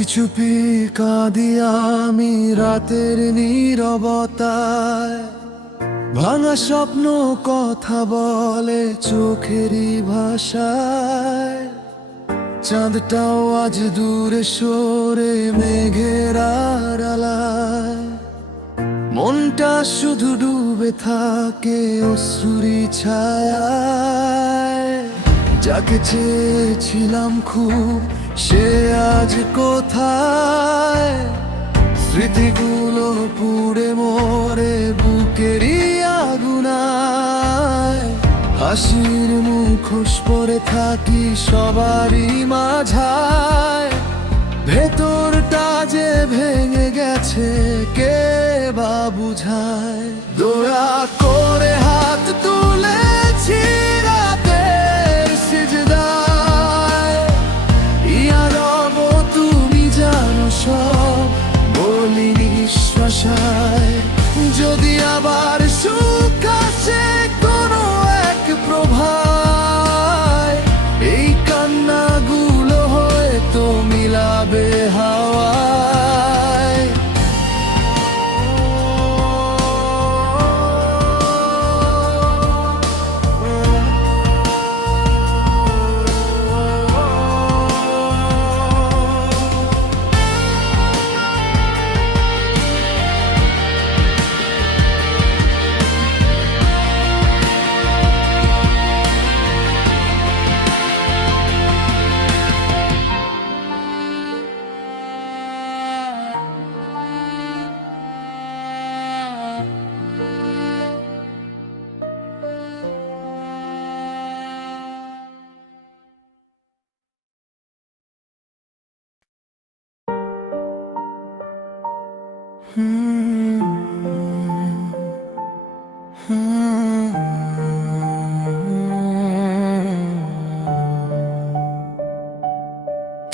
চুপি চুপি কাঁদি আমি রাতের নীরবতায়, ভাঙা স্বপ্ন কথা বলে চোখেরই ভাষায়। চাঁদটাও আজ দূরে সরে মেঘের আড়ালায়, মনটা শুধু ডুবে থাকে অশ্রুরি ছায়ায়। যাকে চেয়েছিলাম খুব সে আজ কোথায়, স্মৃতিগুলো পুড়ে মরে বুকেরই আগুনায়। হাসির মুখোশ পরে থাকি সবারই মাঝায়, ভেতরটা যে ভেঙে গেছে কে বা বুঝায়। দয়া করে হাত তুলেছি রাতের সিজদায়, ইয়া রব তুমি জানো সব বলি নিঃশ্বাসায়। যদি আবার সুখ আসে কোনো এক প্রভায়, এই কান্নাগুলো হয়তো মিলাবে হাওয়ায়।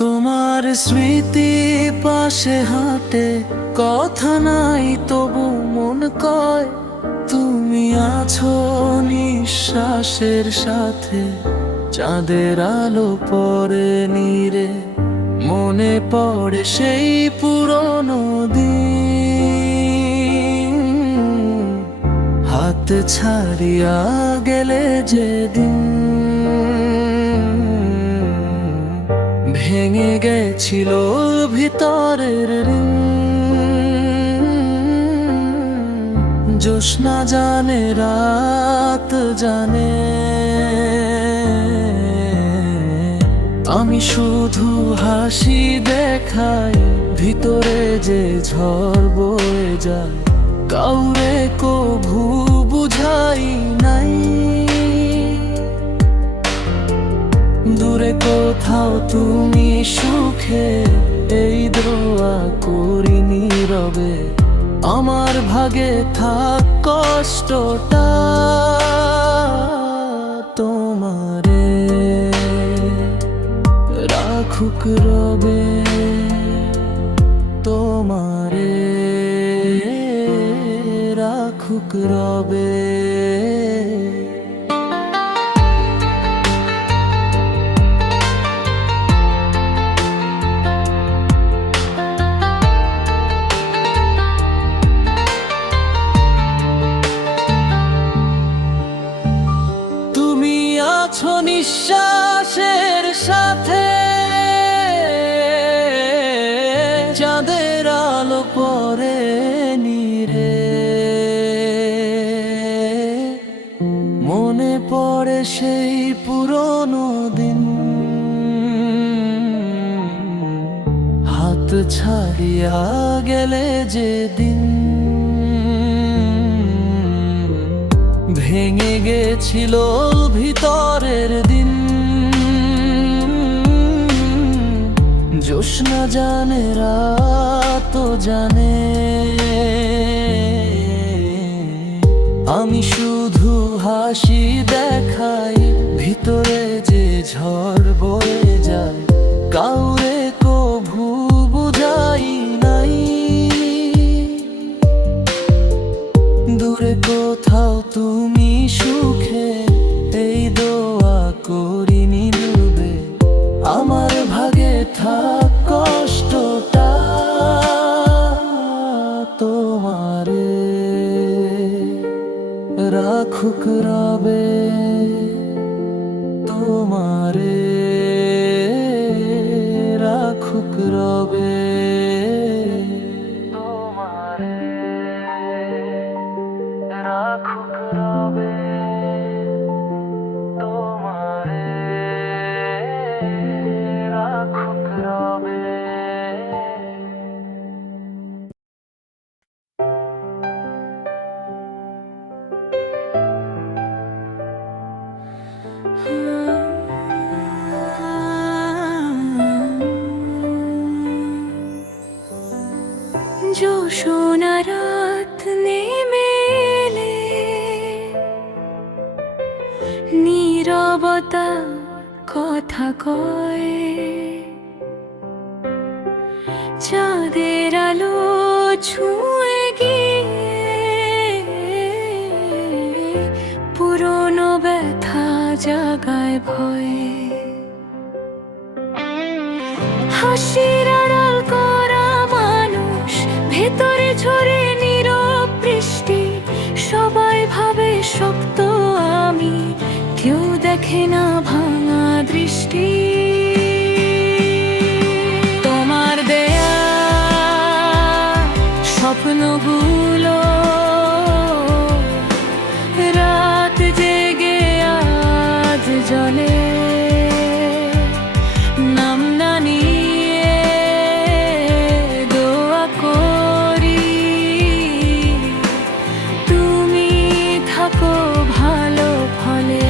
তোমার স্মৃতি পাশে হাঁটে, কথা নাই তবু মন কয় তুমি আছো নিঃশ্বাসের সাথে। চাঁদের আলো পড়ে নীরে, মনে পড়ে সেই পুরনো দিন। হাত ছাড়িয়া গেলে যেদিন, ভেঙে গেছিল ভিতরের ঋণ। জ্যোৎস্না জানে রাত জানে, আমি শুধু হাসি দেখাই, ভিতরে যে ঝড় বয়ে যায় কাউরে কভু বুঝাই নাই। দূরে কোথাও তুমি সুখে, এই দোয়া করি নীরবে আমার ভাগে থাক কষ্টটা তোমারে রাখুক রবে। তোমারে রাখুক রবে। নিঃশ্বাসের সাথে চাঁদের আলো পড়ে নীরে, মনে পড়ে সেই পুরনো দিন। হাত ছাড়িয়া গেলে যেদিন, ভেঙে গেছিল ভিতরের দিন। জ্যোৎস্না জানে রাত জানে, আমি শুধু হাসি দেখাই, ভিতরে যে ঝড় বয়ে যায় কাউরে কভু বুঝাই নাই। দূরে কোথাও তুমি সুখে, এই দোয়া করি নীরবে আমার ভাগে থাক কষ্ট। রাখুক রবে তোমারে, রাখুক রবে তোমারে, রাখুক রবে তোমারে, রাখুক রবে। জোছনা রাত নেমে এলে নীরবতা কথা কয়, চাঁদের আলো ছুঁয়ে গিয়ে পুরনো ব্যথা জাগায় ভয়। হাসির আড়াল করা মানুষ, ভেতরে ঝরে নীরব বৃষ্টি। সবাই ভাবে শক্ত আমি, কেউ দেখে না ভাঙা দৃষ্টি। তোমার দেয়া স্বপ্নগুলো রাত জেগে আজ জলে, নাম না নিয়ে দোয়া করি তুমি থাকো ভালো ফলে।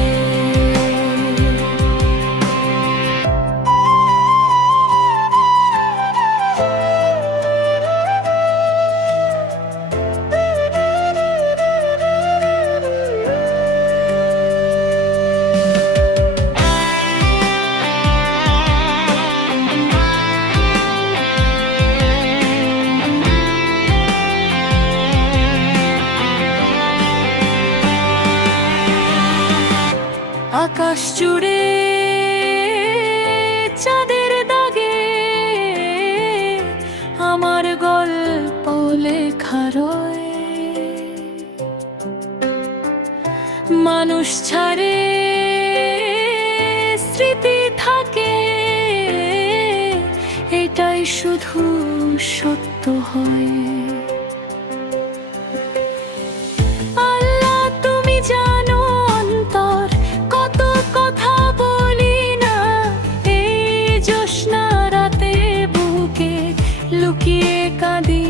আকাশ জুড়ে চাঁদের দাগে আমার গল্প লেখা রয়। মানুষ ছাড়ে স্মৃতি থাকে, এটাই শুধু সত্য হয়। আল্লাহ তুমি জানো অন্তর, কত কথা বলি না। এই জ্যোৎস্না রাতে বুকে লুকিয়ে কাঁদি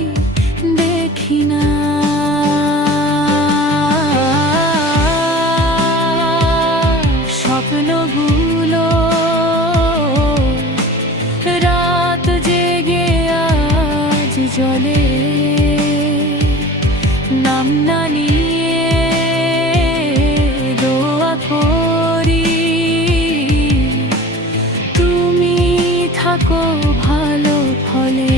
দেখি না। স্বপ্নগুলো রাত জেগে আজ জলে, নাম না নিয়ে দোয়া করি তুমি থাকো ভালো ফলে।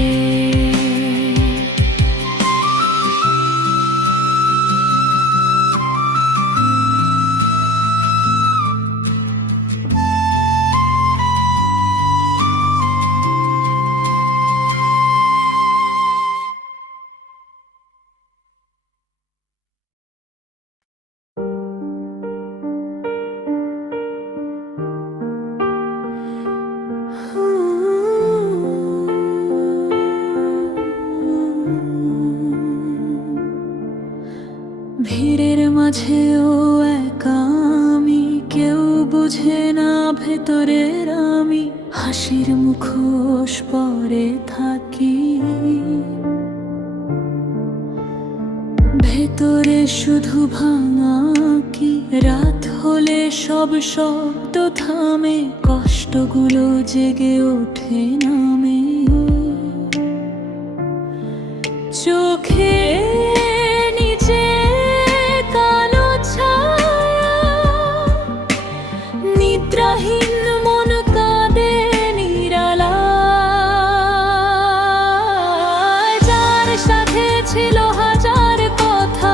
ভিড়ের মাঝেও একা আমি, কেউ বুঝে না ভেতরের আমি। হাসির মুখোশ পরে থাকি, ভেতরে শুধু ভাঙা কি। রাত হলে সব শব্দ থামে, কষ্টগুলো জেগে ওঠে নামে। চোখে নিচে কালো ছায়া, নিদ্রাহীন মন কাঁদে নিরালায়। যার সাথে ছিল হাজার কথা,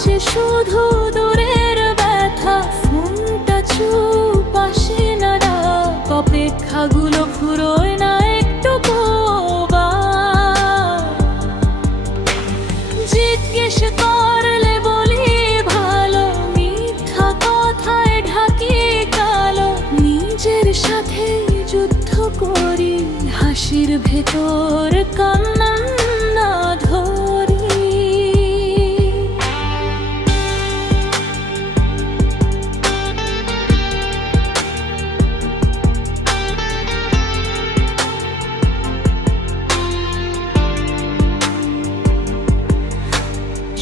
সে শুধু দূরের ব্যথা। ফোনটা চুপ, আসে না ডাক, অপেক্ষাগুলো ফুরোয় না একটুকু। জিজ্ঞেস করলে বলি ভালো, ভেতর কান্না না ধরি।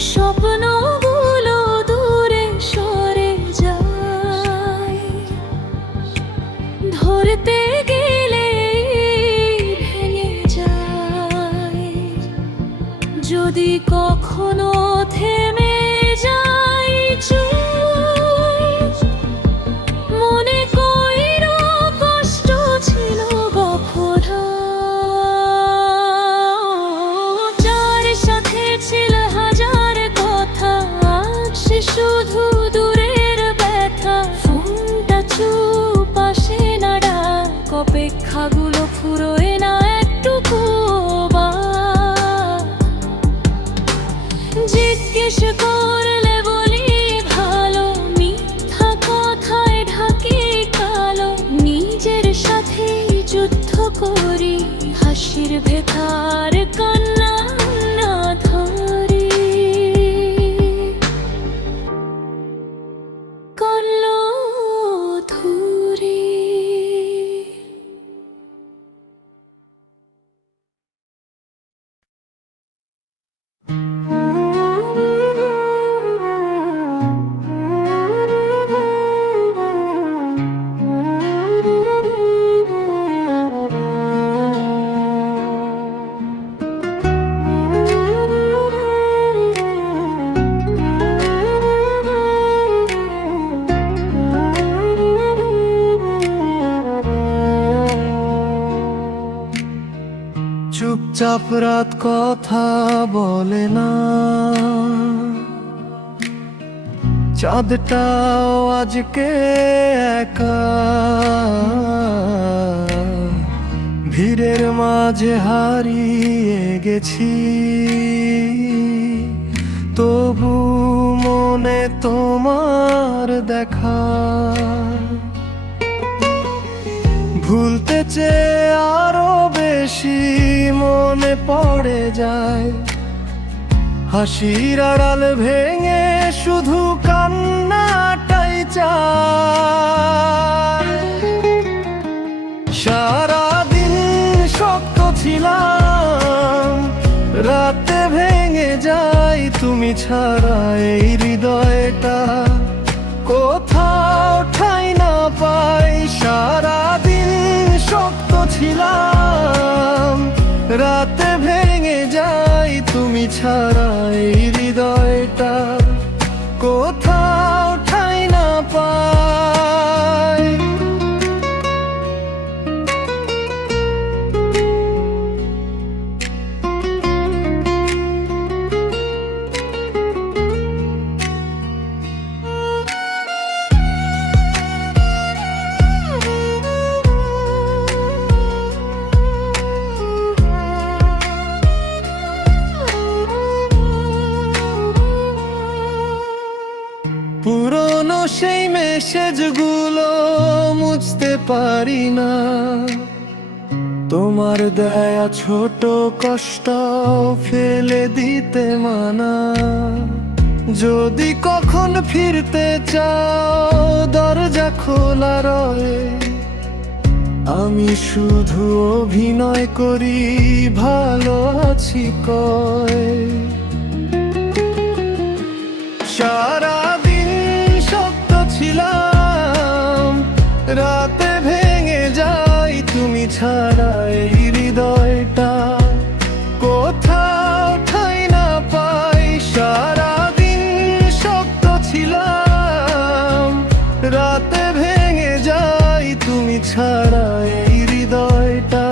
স্বপ্নগুলো দূরে সরে যায়, ধরতে গেলে ভেঙে যায়। যদি কখনো থেমে যাই চুপ, মনে কইরো কষ্ট ছিল গফুরা। যার সাথে ছিল হাজার কথা, আজ সে শুধু দূরের ব্যথা। ফোনটা চুপ, আসে না ডাক, অপেক্ষাগুলো ফুরোয় না একটুকু। জিজ্ঞেস করলে বলি ভালো, মিথ্যা কথায় ঢাকি কালো। নিজের সাথেই যুদ্ধ করি, হাসির ভেতর কান্না না ধরি। কান্না ধরি। চুপচাপ রাত কথা বলে না, চাঁদটাও আজকে একা। ভিড়ের মাঝে হারিয়ে গেছি, তবু মনে তোমার দেখা। ভুলতে চেয়ে আরো বেশি মনে পড়ে যায়, হাসির আড়াল ভেঙে শুধু কান্নাটাই চায়। সারাদিন শক্ত ছিলাম, রাতে ভেঙে যায় তুমি ছাড়া। এই হৃদয়টা কোথাও ঠাঁই না পাই। সারাদিন শক্ত ছিলাম, রাতে ভেঙে যায় তুমি ছাড়া। এই হৃদয়টা কোথাও ঠাঁই না পাই। পুরনো সেই মেসেজগুলো মুছতে পারি না, তোমার দেয়া ছোট কষ্ট ফেলে দিতে মানা। যদি কখন ফিরতে চাও দরজা খোলা রয়ে, আমি শুধু অভিনয় করি ভালো আছি কয়। সারাদিন শক্ত ছিলাম, রাতে ভেঙে যায় তুমি ছাড়া। এই হৃদয়টা কোথাও ঠাঁই না পাই। সারাদিন শক্ত ছিলাম, রাতে ভেঙে যায় তুমি ছাড়া। এই হৃদয়টা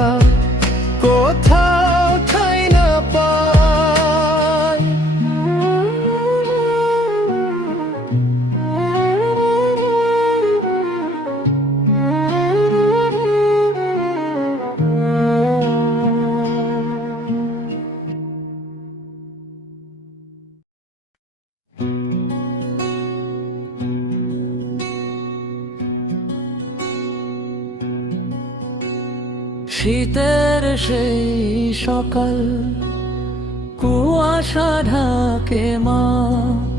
কোথাও ঠাঁই না পাই। শীতের সেই সকাল, কুয়াশা ঢাকে মাঠ,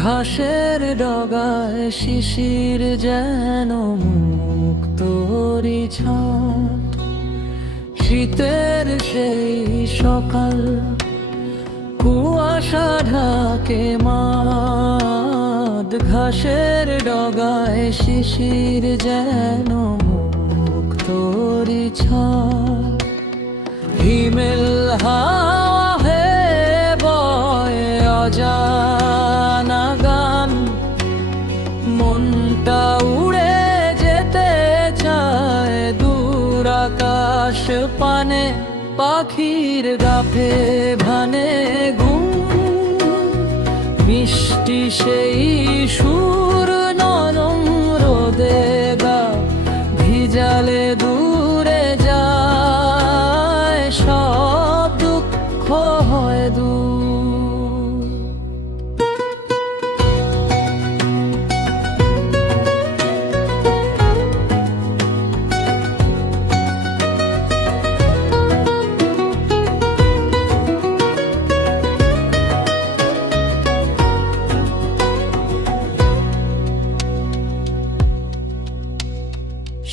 ঘাসের ডগায় শিশির যেন মুক্তোরি ছাট। শীতের সেই সকাল, কুয়াশা ঢাকে মাঠ, ঘাসের ডগায় শিশির যেন মুক্তোরি ছাট। হিমেল হাওয়া হে বয় অজানা গান, মনটা উড়ে যেতে চায় দূর আকাশ পানে, পাখির গাফে ভানে ঘুম। মিষ্টি সেই সুর নরম রোদে গা ভিজালে দূরে যায়, সব দুঃখ হয় দূর।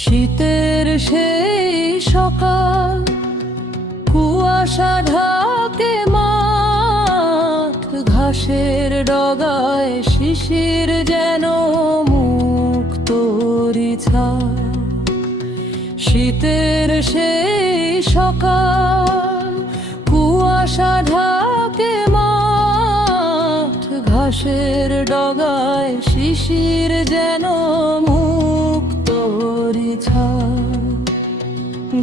শীতের সেই সকাল, কুয়াশা ঢাকে মাঠ, ঘাসের ডগায় শিশির যেন মুক্তোরি ছাট। শীতের সেই সকাল, কুয়াশা ঢাকে মাঠ, ঘাসের ডগায় শিশির যেন মুক্তোরি ছাট।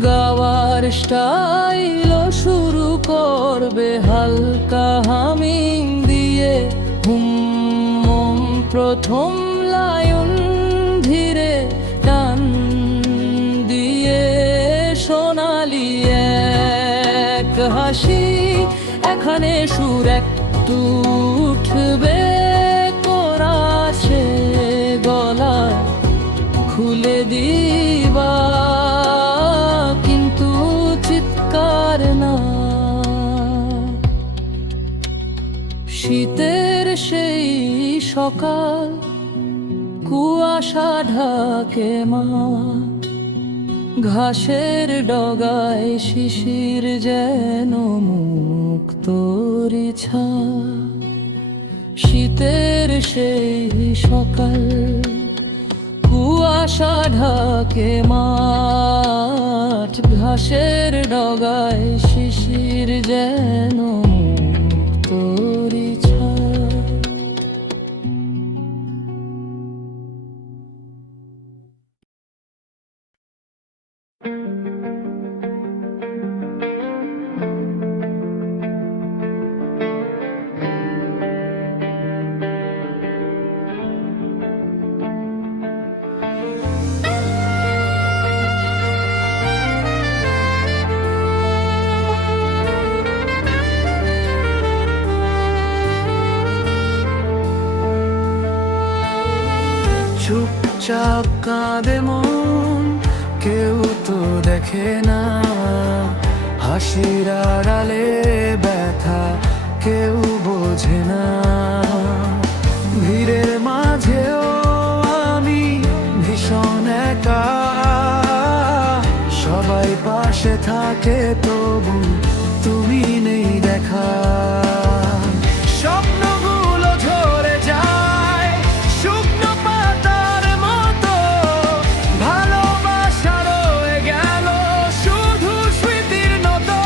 গাওয়ার স্টাইল শুরু করবে হালকা হামিং দিয়ে, হুম প্রথম লায়ন ধীরে টান দিয়ে, সোনালি এক হাসি এখানে সুর একটু উঠবে, করাছে গলা খুলে দিবা কিন্তু চিৎকার না। শীতের সেই সকাল, কুয়াশা ঢাকে মাঠ, ঘাসের ডগায় শিশির যেন মুক্তোরি ছাট। শীতের সেই সকাল, কুয়াশা ঢাকে মাঠ, ঘাসের ডগায় শিশির যেন মুক্তোরি ছাট। চুপচাপ কাঁদে মন, কেউ তো দেখে না, হাসির আড়ালে ব্যথা কেউ বোঝে না। ভিড়ের মাঝেও আমি ভীষণ একা, সবাই পাশে থাকে তবু তুমি নেই দেখা। স্বপ্নগুলো ঝরে যায় শুকনো পাতার মতো, ভালোবাসা রয়ে গেল শুধু স্মৃতির মতো।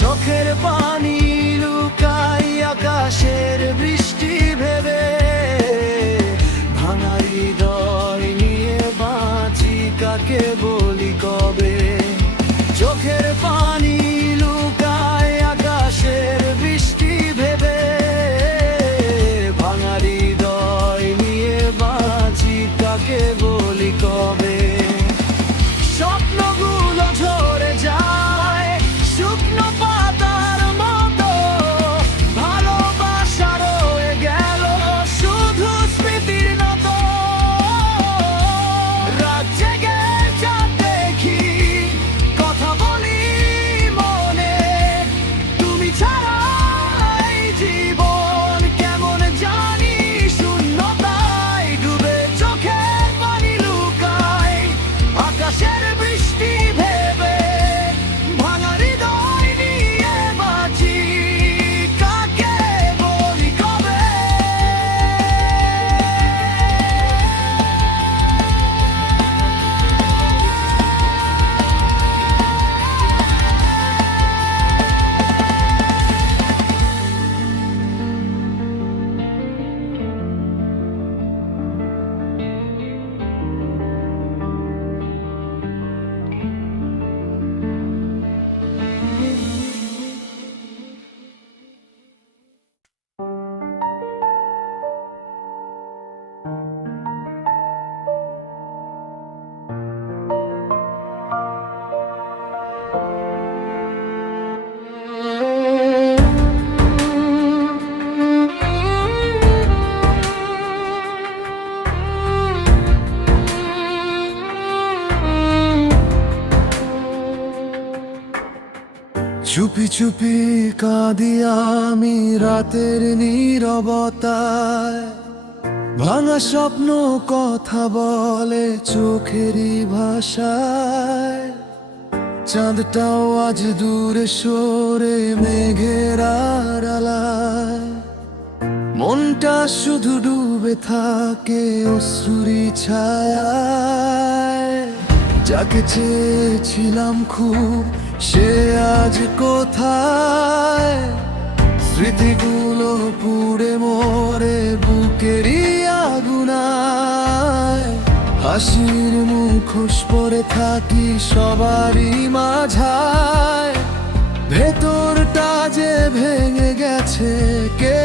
চোখের পানি লুকাই আকাশের বৃষ্টি ভেবে, ভাঙা হৃদয় নিয়ে বাঁচি কাকে বলি কবে। চোখের পানি লুকায় আকাশের বৃষ্টি ভেবে, ভাঙা হৃদয় নিয়ে বাঁচি কাকে বলি কবে। স্বপ্নগুলো ঝরে যায় শুকনো পাতার মতো, ভালোবাসা রয়ে গেল শুধু স্মৃতির মতো। রাত জেগে চাঁদ দেখি, কথা বলি মনে, তুমি ছাড়া এই জীবন কেমন জানি শূন্যতায় ডুবে। চোখের পানি লুকায় আকাশের বৃষ্টি ভেবে, ভাঙা হৃদয় নিয়ে বাঁচি কাকে বলি কবে। চুপি চুপি কাঁদি আমি রাতের নীরবতায়, ভাঙা স্বপ্ন কথা বলে চোখেরই ভাষায়। চাঁদটাও আজ দূরে সরে মেঘের আড়ালায়, মনটা শুধু ডুবে থাকে অশ্রুরি ছায়ায়। যাকে চেয়েছিলাম খুব সে আজ কোথায়, স্মৃতিগুলো পুড়ে মরে বুকেরই আগুনায়। হাসির মুখোশ পরে থাকি সবারই মাঝায়, ভেতরটা যে ভেঙে গেছে কে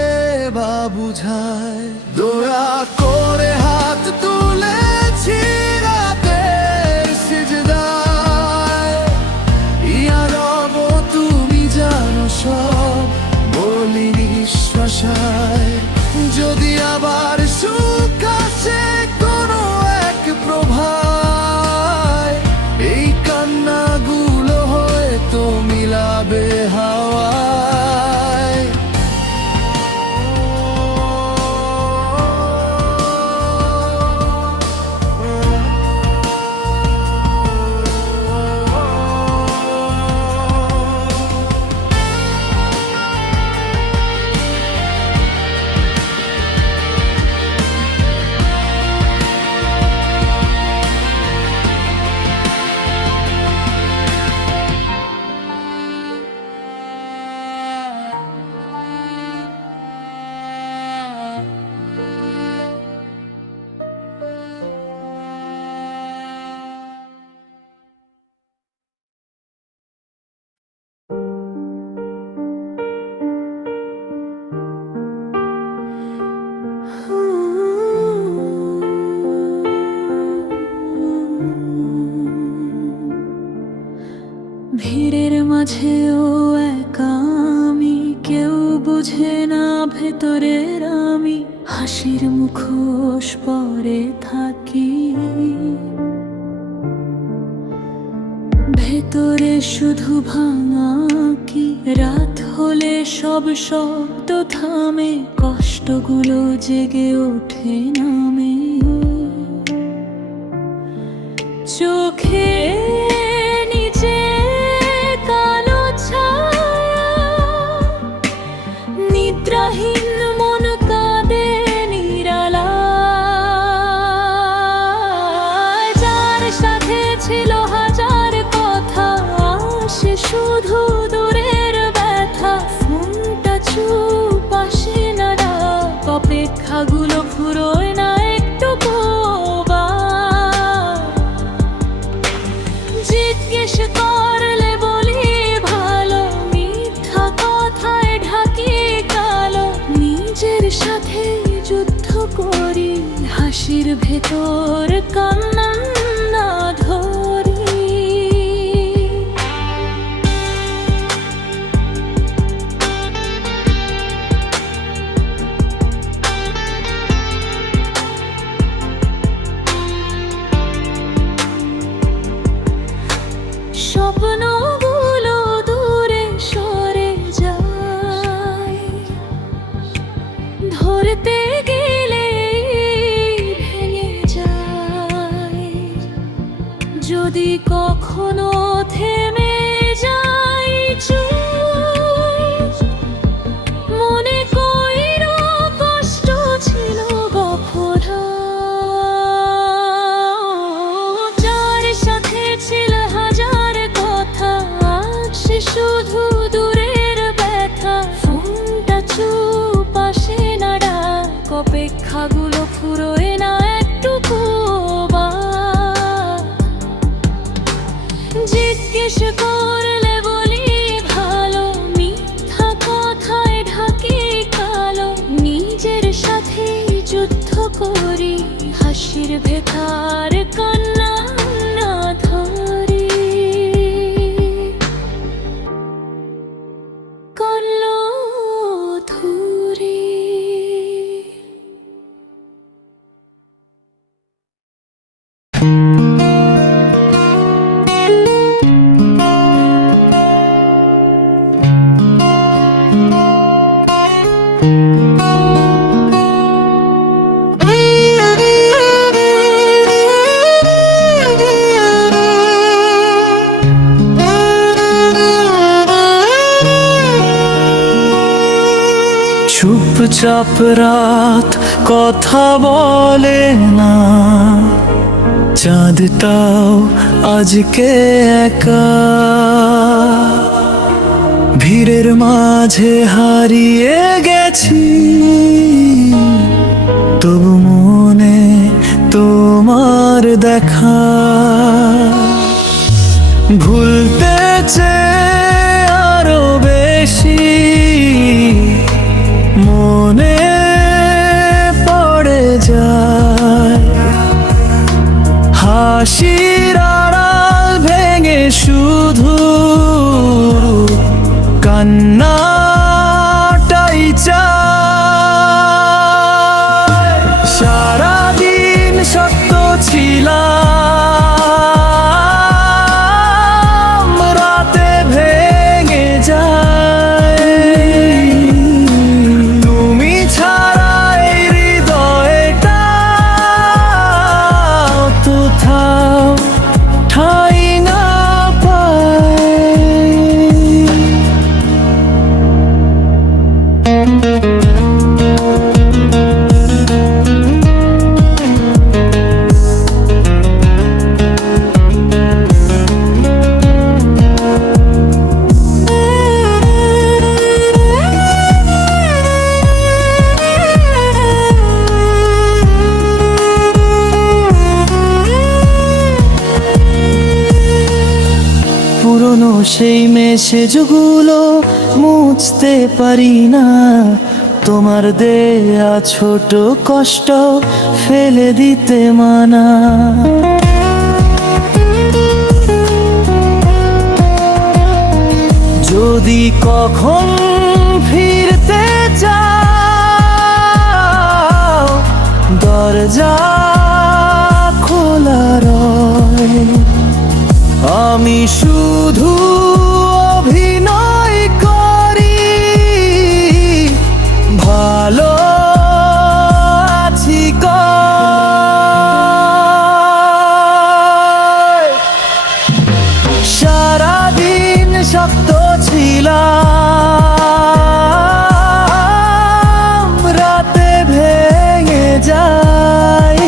বা বুঝায়। দয়া করে হাত তুলেছি রাতের সিজদায়, ইয়া রব তুমি জানো সব বলি নিঃশ্বাসায়। যদি আবার সুখ আসে কোনো এক প্রভায়, এই কান্নাগুলো হয়তো মিলাবে হাওয়ায়। ভিড়ের মাঝেও একা আমি, কেউ বুঝে না ভেতরের আমি। হাসির মুখোশ পরে থাকি, ভেতরে শুধু ভাঙা কি। রাত হলে সব শব্দ থামে, কষ্টগুলো জেগে ওঠে নামে। চোখে নিচে কালো ছায়া, নিদ্রাহীন মন কাঁদে নিরালায়। যার সাথে ছিল হাজার কথা, সে শুধু দূরের হাসির ভেতর কান্না না ধরি। স্বপ্নগুলো দূরে সরে যায়, ধরতে গেলে ভেঙে যায়। যদি কখনো থেমে যাই চুপ, মনে কইরো কষ্ট ছিল গফরা। যার সাথে ছিল হাজার কথা, আজ সে শুধু দূরের ব্যথা। ফোনটা চুপ, আসে না ডাক, অপেক্ষাগুলো ফুরোয় না একটুকু। জিজ্ঞেস করলে বলি ভালো, মিথ্যা কথায় ঢাকি কালো। নিজের সাথে যুদ্ধ করি, হাসির ভেতর কান্না না ধরি। কান্না ধরি। চুপচাপ রাত কথা বলে না, চাঁদটাও আজকে একা। ভিড়ের মাঝে হারিয়ে গেছি, তবু মনে তোমার দেখা। ভুলতে চেয়ে আরো বেশি মনে পড়ে যায়। হাসির আড়াল ভেঙে শুধু কান্নাটাই চায়। সারাদিন সত্য ছিলাম, রাতে ভেঙে যায়। তুমি ছাড়া এই হৃদয়টা কোথাও ঠাঁই না পায়। পুরনো সেই মেসেজগুলো মুছতে পারি না, তোমার দেয়া ছোট কষ্ট ফেলে দিতে মানা। যদি কখন ফিরতে চাও, দরজা খোলা রয়। আমি শুধু অভিনয় করি, ভালো আছি কয়। সারাদিন শক্ত ছিলাম, রাতে ভেঙে যায়।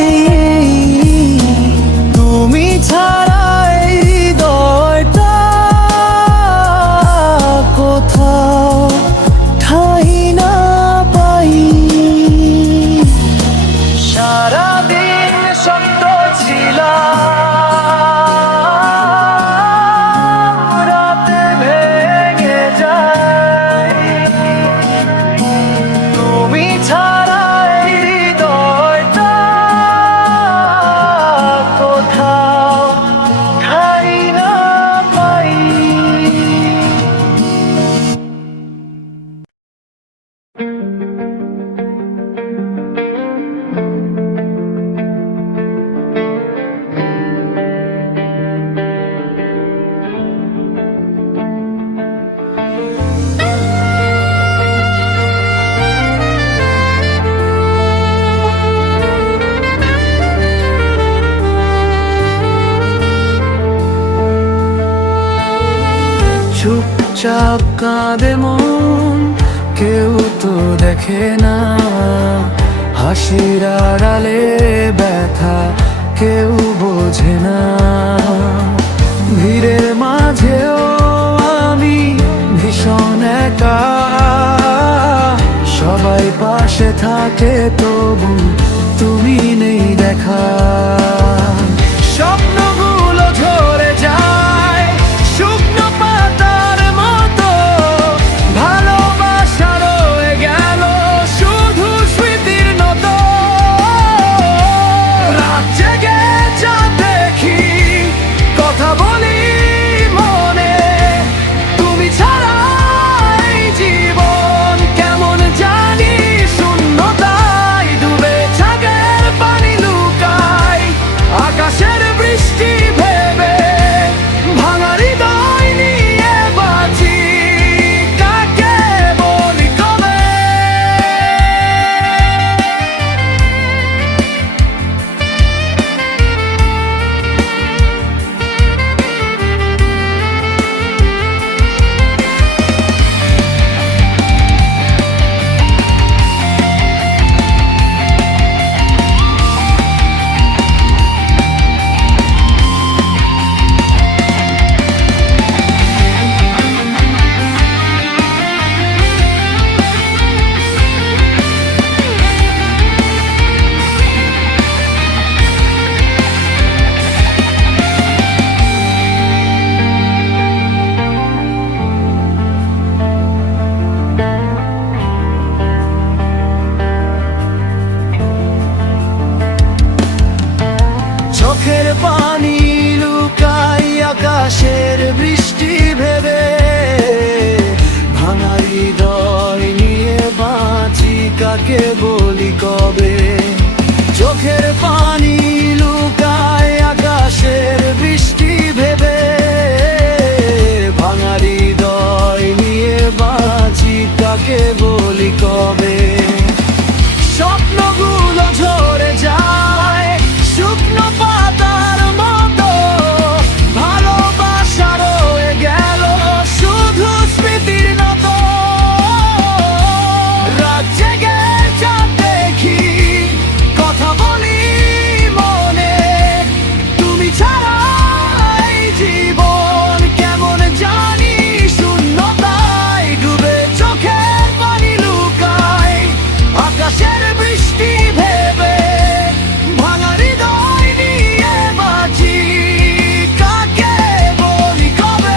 তুমি ছাড়া এই হৃদয়টা চুপচাপ কাঁদে মন, কেউ তো দেখে না হাসির আড়ালে ব্যথা, কেউ বোঝে না। ভিড়ের মাঝেও আমি ভীষণ একা, সবাই পাশে থাকে তবু তুমি নেই দেখা। স্বপ্নগুলো ঝরে যায় শুকনো পাতার মতো, ভালোবাসা রয়ে গেল শুধু স্মৃতির নত। রাত জেগে যা দেখি, কথা বলি মনে, তুমি ছাড়া এই জীবন কেমন জানি শূন্যতায় ডুবে। ছাগের পানি লুকাই আকাশের বৃষ্টি ভেবে, ভাঙা হৃদয় নিয়ে বাঁচি, কাকে বলি কবে। চোখের পানি লুকাই আকাশের বৃষ্টি ভেবে, ভাঙা হৃদয় নিয়ে বাঁচি, কাকে বলি কবে। চোখের পানি লুকাই আকাশের বৃষ্টি ভেবে, ভাঙা হৃদয় নিয়ে বাঁচি, কাকে বলি কবে। স্বপ্নগুলো ঝরে যায় শুকনো পাতার মতো, ভালোবাসা রয়ে গেল শুধু স্মৃতির নত। রাত জেগে যা দেখি, কথা বলি মনে, তুমি ছাড়া এই জীবন কেমন জানি শূন্যতায় ডুবে। চোখের পানি লুকাই আকাশের বৃষ্টি ভেবে, ভাঙা হৃদয় নিয়ে বাঁচি, কাকে বলি কবে।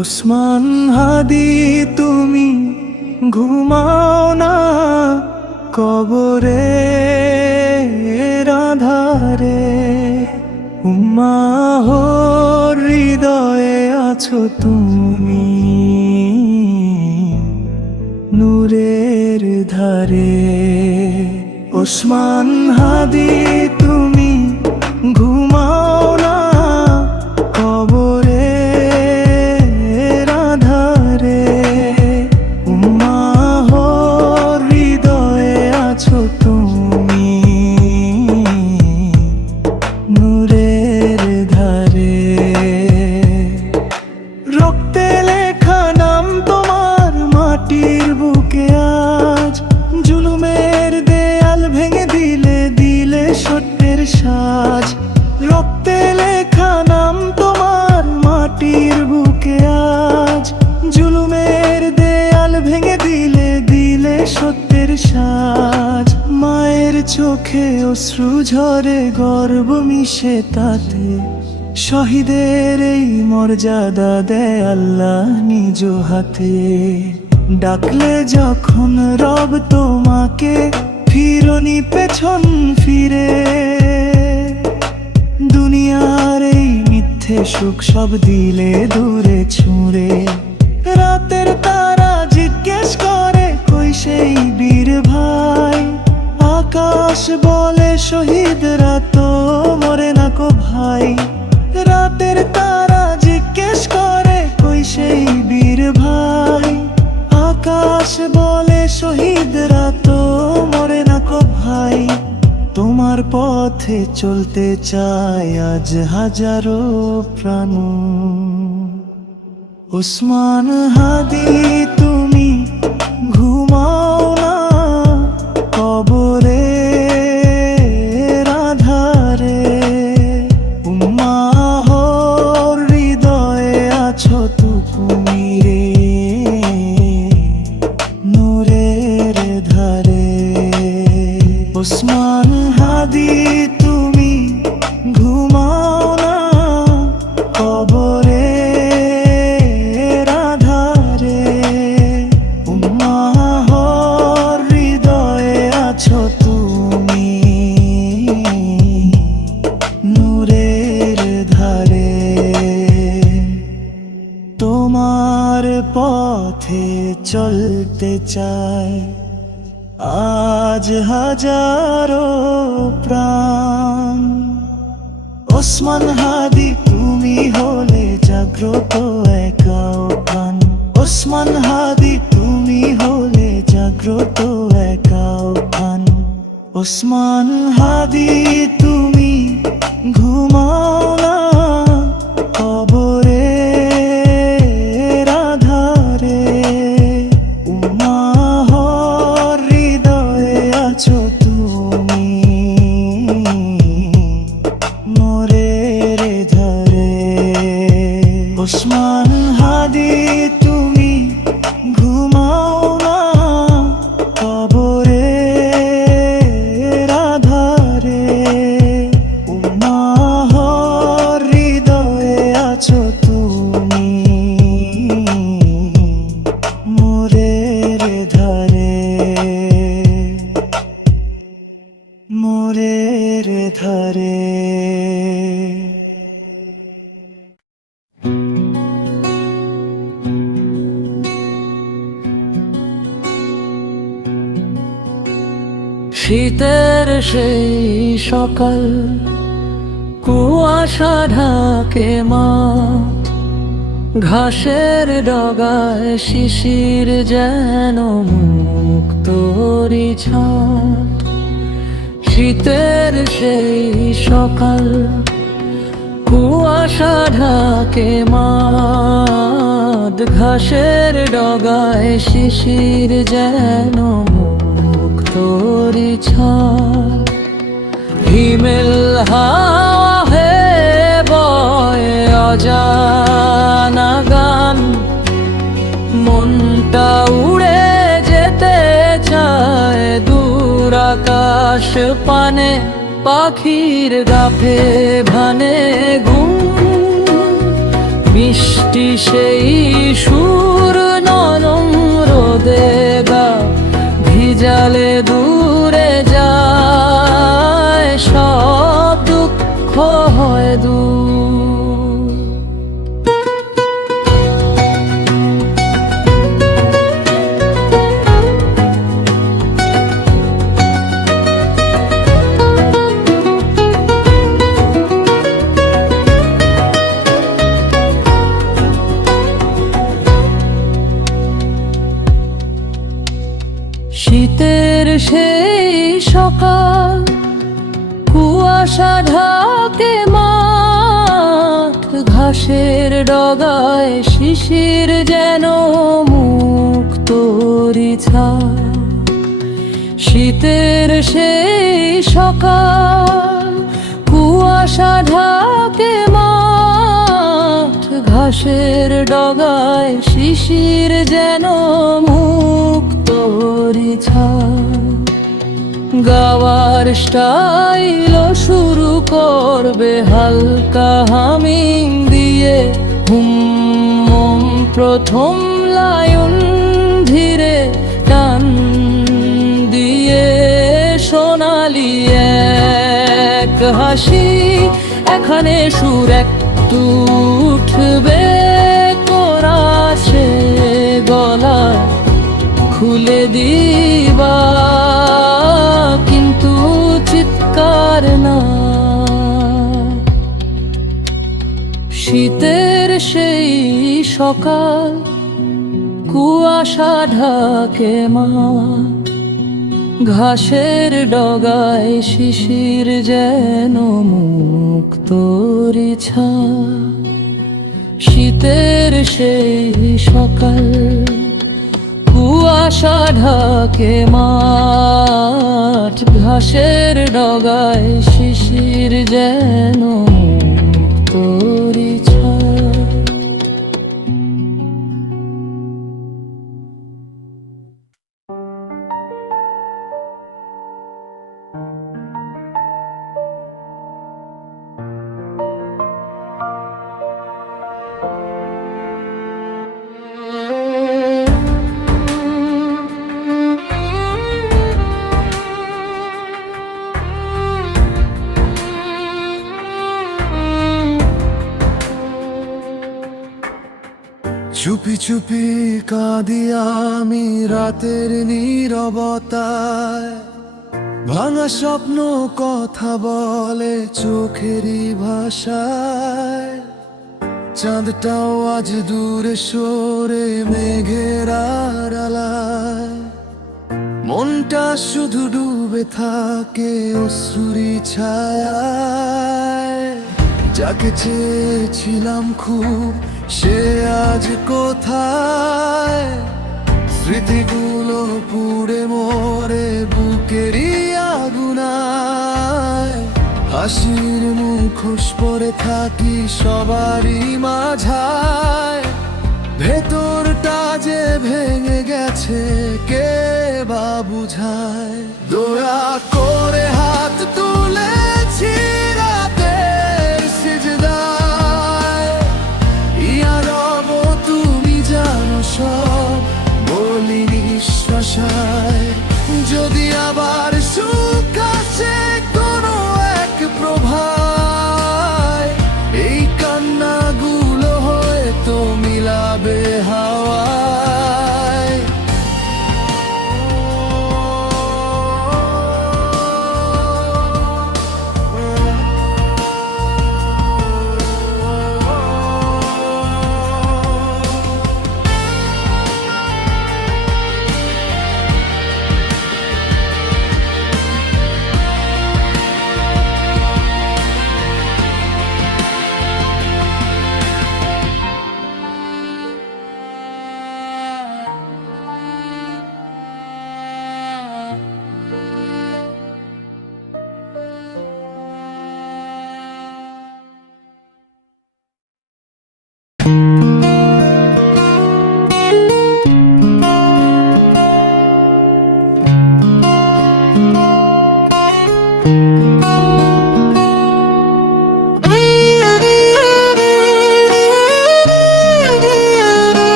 ওসমান হাদি তুমি ঘুমাও না কবরে আধারে, উম্মাহর হৃদয়ে আছো তুমি নূরের ধারে। ওসমান হাদি তুমি ঘুমাও না কবরে আধারে, উম্মাহর হৃদয়ে আছো তুমি নূরের ধারে। রক্তে লেখা নাম তোমার মাটির বুকে আজ, জুলুমের দেয়াল ভেঙে দিলে দিলে সত্যের সাজ। রক্তে লেখা নাম তোমার মাটির বুকে আজ, জুলুমের দেয়াল ভেঙে দিলে দিলে সত্যের সাজ। মায়ের চোখে অশ্রু ঝরে গর্ব মিশে তাতে, শহীদের এই মর্যাদা দেয় আল্লাহ নিজ হাতে। ডাকলে যখন রব তোমাকে ফির রজনী পেছন ফিরে, দুনিয়ার এই মিথ্যে সুখ সব দিলে দূরে ছুঁড়ে। রাতের তারা জিজ্ঞেস করে কই সেই বীর ভাই, আকাশ বলে শহীদরা তো মরে না কো ভাই। রাতের তারা জিজ্ঞেস করে কই সেই বীর ভাই, আকাশ বলে শহীদরা তো মরে না কো ভাই। তোমার পথে চলতে চায় আজ হাজারো প্রাণ। ওসমান হাদি তুমি ঘুমাও না কবরে রাধারে, উম্মাহর হৃদয়ে আছো তুমি রে, নূরের ধারে। ওসমান হাদি তুমি ঘুমাও না কবরে রাধারে, উম্মাহর হৃদয়ে আছো তুমি, নূরের ধারে। তোমার পথে চলতে চায় আজ হাজারো প্রাণ। ওসমান হাদি তুমি হলে জাগ্রত একাও প্রাণ। ওসমান হাদি তুমি হলে জাগ্রত একাও প্রাণ। ওসমান হাদি তুমি ঘুমাও না কবরে রাধারে, উম্মাহর হৃদয়ে আছো তুমি, নূরের ধারে। ওসমান হাদি তুমি ঘুমাও না কবরে রাধারে, উম্মাহর হৃদয়ে আছো তুমি, মোরের ধারে, মোরের ধারে। শীতের সেই সকাল, কুয়াশা ঢাকে মাঠ, ঘাসের ডগায় শিশির যেন মুক্তোরি ছাট। শীতের সেই সকাল, কুয়াশা ঢাকে মাঠ, ঘাসের ডগায় শিশির যেন মুক্তোরি ছাট। হিমেল হাওয়া হে বয় অজানা গান, মনটা উড়ে যেতে চায় দূর আকাশ পানে, পাখির গাফে ভানে ঘুম। মিষ্টি সেই সুর নরম রোদে গা ভিজালে দূরে যায়, সব দুঃখ হয় দূর। শীতের সেই সকাল, কুয়াশা ঢাকে মাঠ, ঘাসের ডগায় শিশির যেন মুক্তোরি ছাট। শীতের সেই সকাল, কুয়াশা ঢাকে মাঠ, ঘাসের ডগায় শিশির যেন মুক্তোরি ছাট। গাওয়ার স্টাইল শুরু করবে হালকা হামিং দিয়ে, হুম প্রথম লায়ন ধীরে টান দিয়ে এক হাসি, এখানে সুর একটু উঠবে, কোরা সে গলা খুলে দিবা, কিন্তু চিৎকার না। শীতের সেই সকাল, কুয়াশা ঢাকে মাঠ, ঘাসের ডগায় শিশির যেন মুক্তোর ইচ্ছা। শীতের সেই সকাল, কুয়াশা ঢাকে মাঠ, ঘাসের ডগায় শিশির যেন মুক্তোর ইচ্ছা। চুপি চুপি কাঁদি আমি রাতের নীরবতায়, ভাঙা স্বপ্ন কথা বলে চোখেরই ভাষায়। চাঁদটাও আজ দূরে সরে মেঘের আড়ালায়, মনটা শুধু ডুবে থাকে অশ্রুরি ছায়ায়। যাকে চেয়েছিলাম খুব সে আজ কোথায়, স্মৃতিগুলো পুড়ে মরে বুকেরই আগুনায়। হাসির মুখোশ পরে থাকি সবারই মাঝায়, ভেতরটা যে ভেঙে গেছে কে বা বুঝায়। দয়া করে হাত তুলেছি রাতের সিজদায়, ইয়া রব তুমি জানো সব বলি নিঃশ্বাসায়। যদি আবার সুখ আসে কোনো এক প্রভায়, এই কান্নাগুলো হয়তো মিলাবে হাওয়ায়।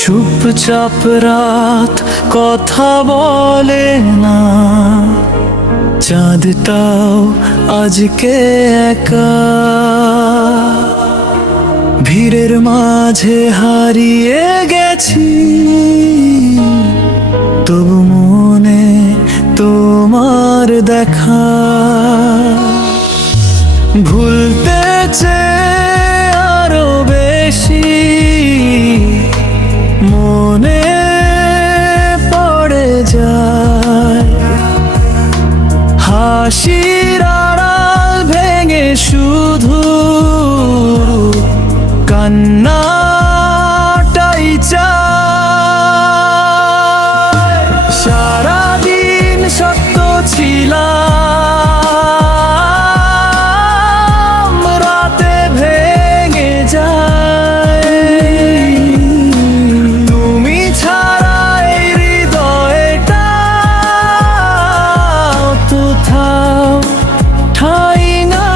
চুপচাপ রাত কথা বলে না, চাঁদটাও আজকে একা। ভিড়ের মাঝে হারিয়ে গেছি, তবু মনে তোমার দেখা। ভুলতে চেয়ে আরো বেশি মনে পড়ে যায়। হাসির আড়াল ভেঙে শুধু কান্নাটাই চায়। সারাদিন সত্য ছিলাম, রাতে ভেঙে যায়। তুমি ছাড়া এই হৃদয়টা কোথাও ঠাই না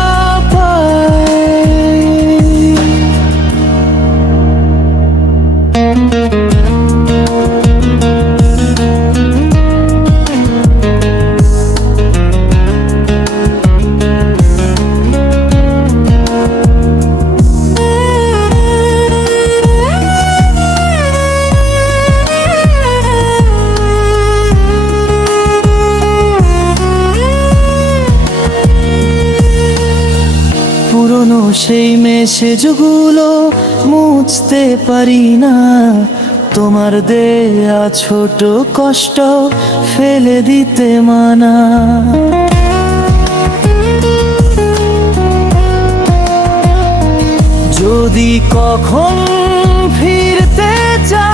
পায়। সেই মেসেজগুলো মুছতে পারি না, তোমার দেয়া ছোট কষ্ট ফেলে দিতে মানা। যদি কখন ফিরতে চাও,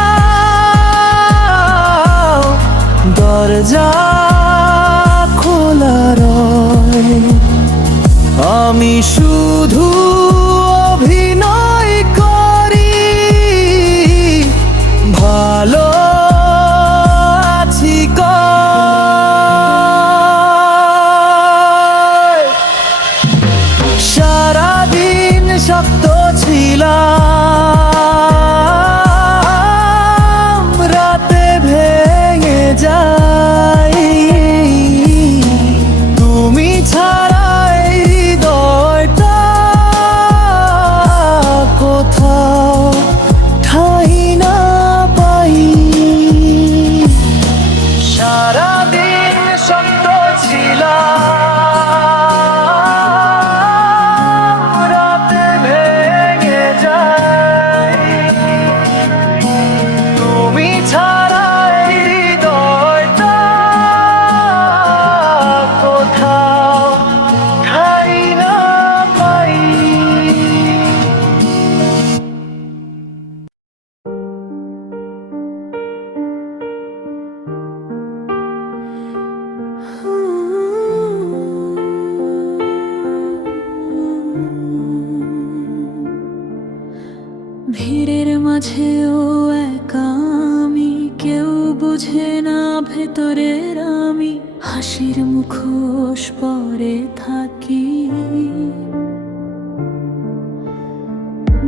দরজা খোলা রয়। আমি শুধু অভিনয় করি, ভালো আছি কয়। সারাদিন শক্ত ছিলাম, রাতে ভেঙে যায়। তুমি ছাড়া এই হৃদয়টা কোথাও ঠাঁই না পাই। সারাদিন শক্ত ছিলাম, রাতে ভেঙে যায়। তুমি ছাড়া এই হৃদয়টা কোথাও ঠাঁই না পাই। ভিড়ের মাঝেও একা আমি, কেউ বুঝে না ভেতরের আমি। হাসির মুখোশ পরে থাকি,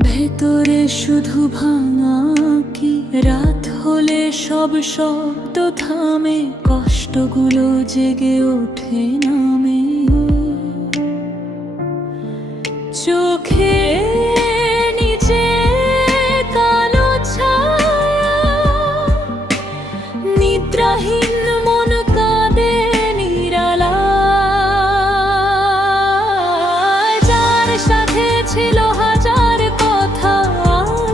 ভেতরে শুধু ভাঙা কি। রাত হলে সব শব্দ থামে, কষ্টগুলো জেগে ওঠে নামে। চোখে নিচে কালো ছায়া, নিদ্রাহীন মন কাঁদে নিরালায়। যার সাথে ছিল হাজার কথা,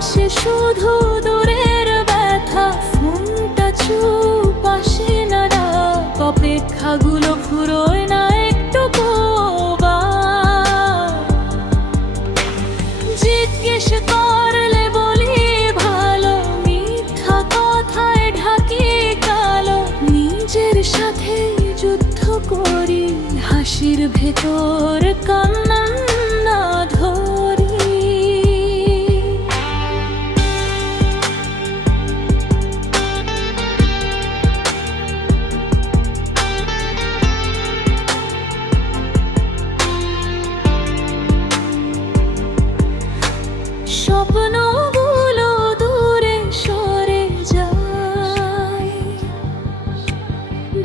সে শুধু দূরের ব্যথা। ফোনটা চুপ, আসে না ডাক, অপেক্ষাগুলো ফুরোয় না একটুকু। জিজ্ঞেস করলে বলি ভালো, মিথ্যা কথায় ঢাকি কালো। নিজের সাথে যুদ্ধ করি, হাসির ভেতর কান্না না ধরি। স্বপ্নগুলো দূরে সরে যায়,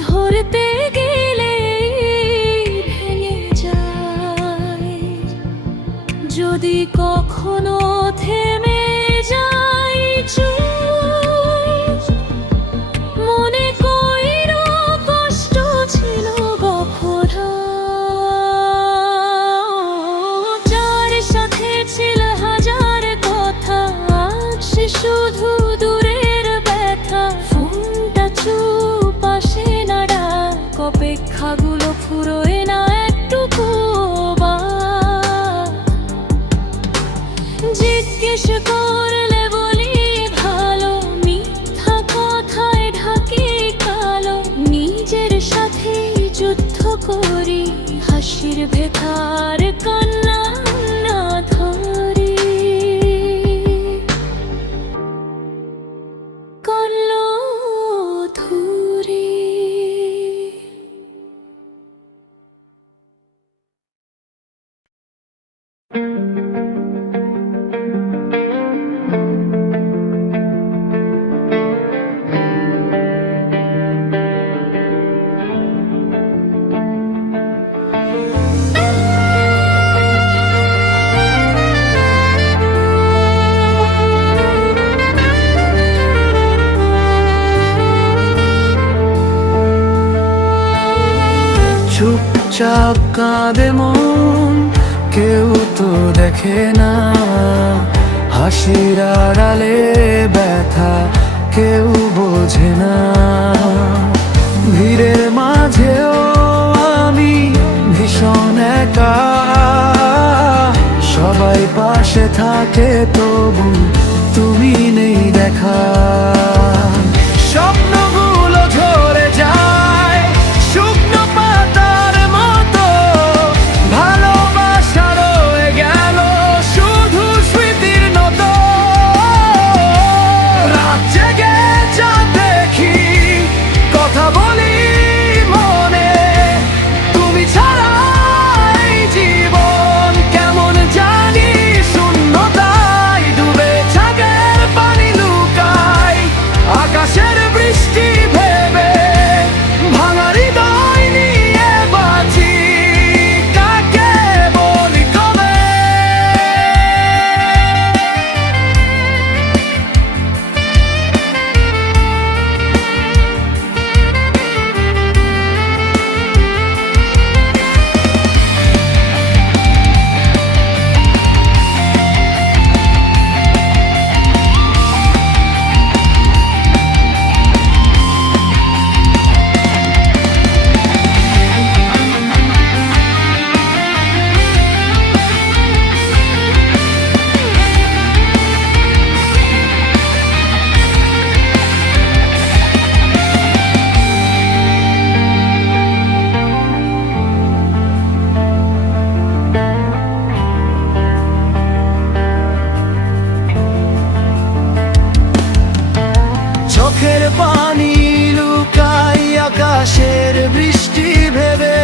ধরতে গেলে ভেঙে যায়। যদি কখনো থেমে যাই চুপ, মনে কইরো কষ্ট ছিল গফরা। যার সাথে ছিল হাজার কথা, সে শুধু দূরের ব্যথা। ফোনটা চুপ, আসে না ডাক, অপেক্ষাগুলো ফুরোয় না একটুকু। জিজ্ঞেস করলে বলি ভালো, মিথ্যা কথায় ঢাকি কালো। নিজের সাথে যুদ্ধ করি, হাসির ভেতর কান্না না ধরি। করলো ধুরি। চুপচাপ কাঁদে মন, কেউ তো দেখে না, হাসির আড়ালে ব্যথা কেউ বোঝে না। ভিড়ের মাঝেও আমি ভীষণ একা, সবাই পাশে থাকে তবু তুমি নেই দেখা। স্বপ্নগুলো ঝরে যায় শুকনো পাতার মতো, ভালোবাসা রয়ে গেল শুধু স্মৃতির নত। রাত জেগে যা দেখি, কথা বলি মনে, তুমি ছাড়া এই জীবন কেমন জানি শূন্যতায় ডুবে ছাগের পানি লুকাই। আকাশের বৃষ্টি ভেবে ভাঙা হৃদয় নিয়ে বাঁচি, কাকে বলি কবে। চোখের পানি লুকাই আকাশের বৃষ্টি ভেবে,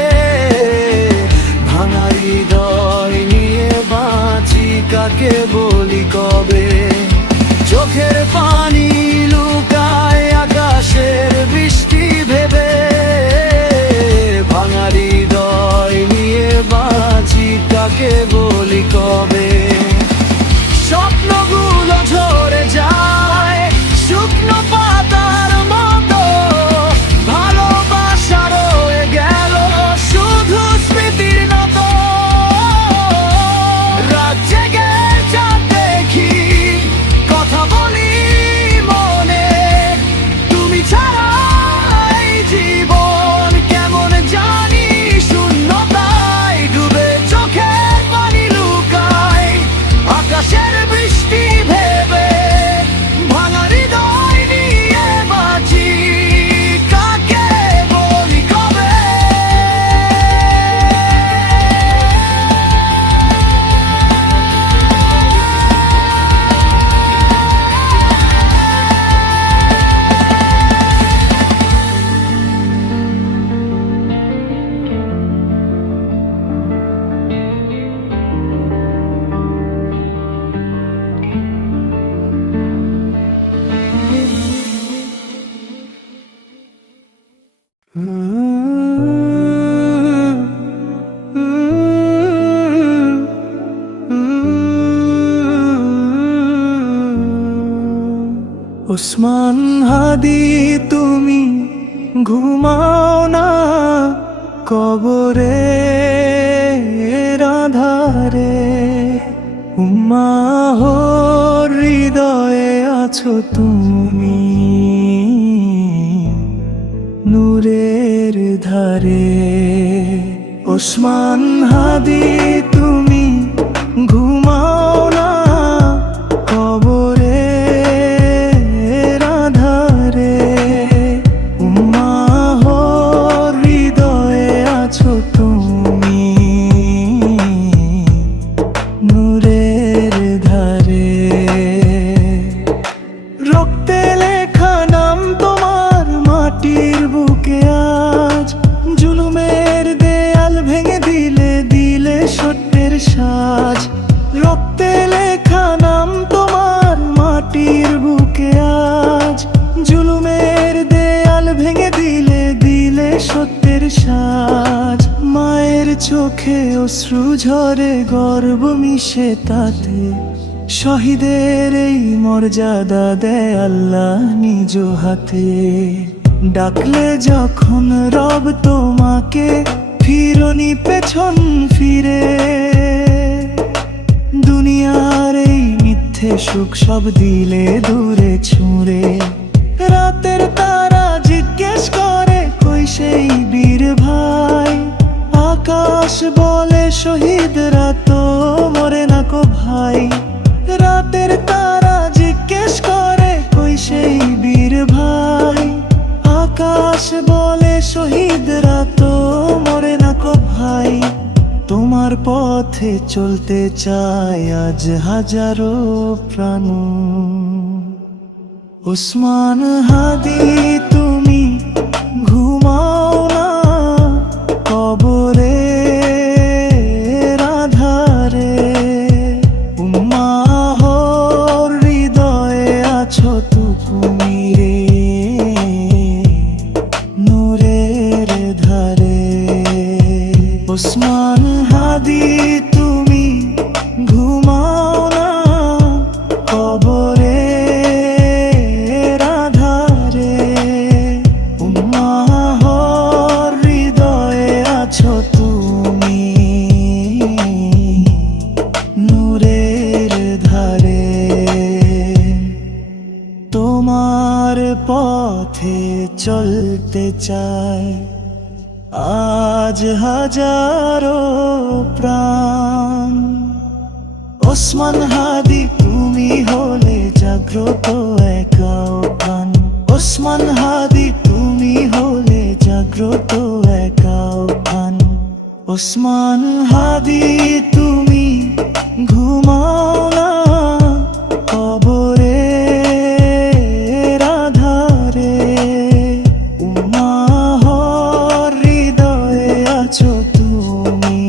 ভাঙা হৃদয় নিয়ে বাঁচি, কাকে বলি কবে। চোখের পানি লুকাই আকাশের বৃষ্টি ভেবে, ভাঙা হৃদয় নিয়ে বাঁচি, কাকে বলি কবে। স্বপ্নগুলো ঝরে যায় শুকনো পাতার মতো, ভালোবাসা রয়ে গেল শুধু স্মৃতির নত। রাত জেগে যা দেখি, কথা বলি মনে, তুমি ছাড়া এই জীবন কেমন জানি শূন্যতায় ডুবে চোখের পানি লুকাই। আকাশের বৃষ্টি ভেবে ভাঙা হৃদয় নিয়ে বাঁচি, কাকে বলি কবে। ওসমান হাদি তুমি ঘুমাও না কবরে আধারে, উম্মাহর হৃদয়ে আছো তুমি নূরের ধারে। ওসমান হাদি তুমি ঘুমাও না কবরে আধারে, উম্মাহর হৃদয়ে আছো তুমি নূরের ধারে। রক্তে লেখা নাম তোমার মাটির বুকে আজ, জুলুমের দেয়াল ভেঙে দিলে দিলে সত্যের সাজ। রক্তে লেখা নাম তোমার মাটির বুকে আজ, জুলুমের দেয়াল ভেঙে দিলে দিলে সত্যের সাজ। মায়ের চোখে অশ্রু ঝরে গর্ব মিশে তাতে, শহীদের এই মর্যাদা দেয় আল্লাহ নিজ হাতে। ডাকলে যখন রব তোমাকে, ফিরনি পেছন ফিরে দুনিয়ার এই মিথ্যে সুখ সব দিলে দূরে ছুঁড়ে। রাতের তারা জিজ্ঞেস করে কই সেই বীর ভাই। আকাশ বলে শহীদরা তো মরে না কো ভাই। রাতের তারা জিজ্ঞেস করে কই সেই বীর ভাই। আকাশ বলে শহীদরা তো মরে না কো ভাই। তোমার পথে চলতে চায় আজ হাজারো প্রাণ। ওসমান হাদি তুমি ঘুমাও না কবরে রাধারে। উম্মাহর হৃদয়ে আছো তুমি রে নূরের ধারে। ওসমান হাদি তুমি ঘুমাও না কবরে রাধারে। উম্মাহর হৃদয়ে আছো তুমি নূরের ধারে। তোমার পথে চলতে চায় আজ হাজারো প্রাণ। ওসমান হাদি তুমি হলে জাগ্রত একাও প্রাণ। ওসমান হাদি তুমি হলে জাগ্রত একাও প্রাণ। ওসমান হাদি তুমি ঘুমাও না কবরে রাধারে। উম্মাহর হৃদয়ে আছো তুমি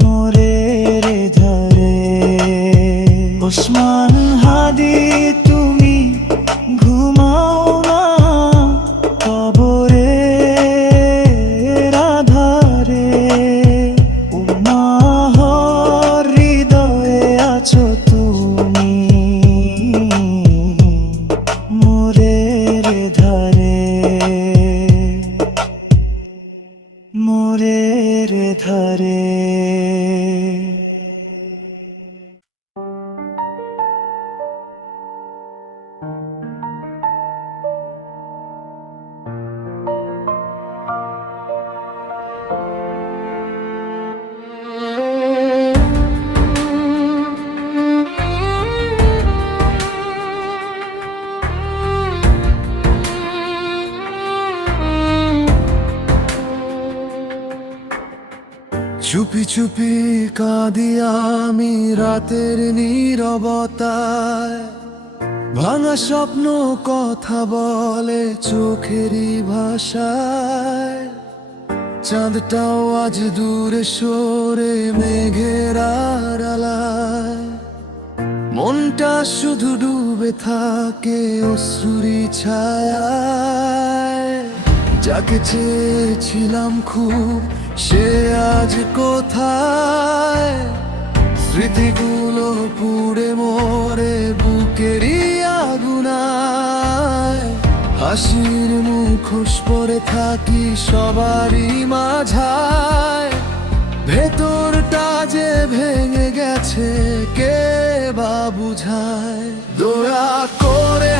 নূরের ধারে। ওসমান হাদি তুমি ঘুমাও না কবরে রাধারে। উম্মাহর হৃদয়ে আছো তুমি মোরের ধারে মোরের ধারে। চুপি চুপি কাঁদি আমি রাতের নীরবতায়। ভাঙা স্বপ্ন কথা বলে চোখেরই ভাষায়। চাঁদটাও আজ দূরে সরে মেঘের আড়ালায়। মনটা শুধু ডুবে থাকে অশ্রুরি ছায়ায়। যাকে চেয়েছিলাম খুব সে আজ কোথায়। স্মৃতিগুলো পুড়ে মরে বুকেরই আগুনায়। হাসির মুখোশ পরে থাকি সবারই মাঝায়। ভেতরটা যে ভেঙে গেছে কে বা বুঝায়। দয়া করে